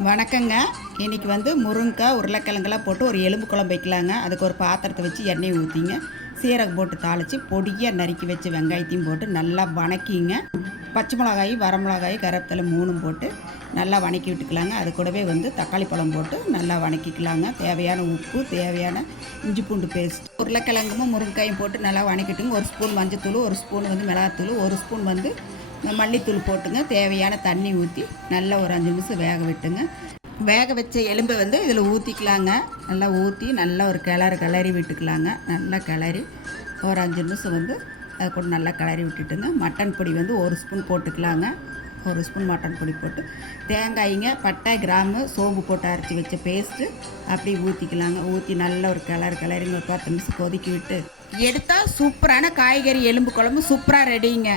வணக்கங்க. இன்றைக்கி முருங்கைக்காய் உருளைக்கிழங்கெல்லாம் போட்டு ஒரு எலும்பு குழம்பு வைக்கலாங்க. அதுக்கு ஒரு பாத்திரத்தை வச்சு எண்ணெய் ஊற்றிங்க, சீரகம் போட்டு தாளித்து பொடியாக நறுக்கி வச்சு வெங்காயத்தையும் போட்டு நல்லா வணக்கிங்க. பச்சை மிளகாய், வரமிளகாய், கருவேப்பிலை 3 போட்டு நல்லா வணக்கி விட்டுக்கலாங்க. அது கூடவே தக்காளி பழம் போட்டு நல்லா வணக்கிக்கலாங்க. தேவையான உப்பு, தேவையான இஞ்சி பூண்டு பேஸ்ட், உருளைக்கிழங்கும் முருங்கைக்காயும் போட்டு நல்லா வணக்கிட்டுங்க. 1 ஸ்பூன் மஞ்சத்தூள், 1 ஸ்பூன் மிளகாத்தூள், 1 ஸ்பூன் மல்லித்தூள் போட்டுங்க. தேவையான தண்ணி ஊற்றி நல்லா ஒரு 5 நிமிஷம் வேக விட்டுங்க. வேக வச்ச எலும்பை இதில் ஊற்றிக்கலாங்க. நல்லா ஊற்றி நல்லா ஒரு கிளறி விட்டுக்கலாங்க. நல்லா கிளறி ஒரு 5 நிமிஷம் அதை கூட நல்லா கிளறி விட்டுட்டுங்க. மட்டன் பொடி 1 ஸ்பூன் போட்டுக்கலாங்க. 1 ஸ்பூன் மட்டன் பொடி போட்டு தேங்காய்ங்க, பட்டை, கிராம்பு, சோம்பு போட்டு அரைச்சி வச்ச பேஸ்ட்டு அப்படி ஊற்றிக்கலாங்க. ஊற்றி நல்லா ஒரு கிளறிங்க. ஒரு 10 நிமிஷம் கொதிக்கி விட்டு எடுத்தால் சூப்பரான காய்கறி எலும்பு குழம்பு சூப்பராக ரெடிங்க.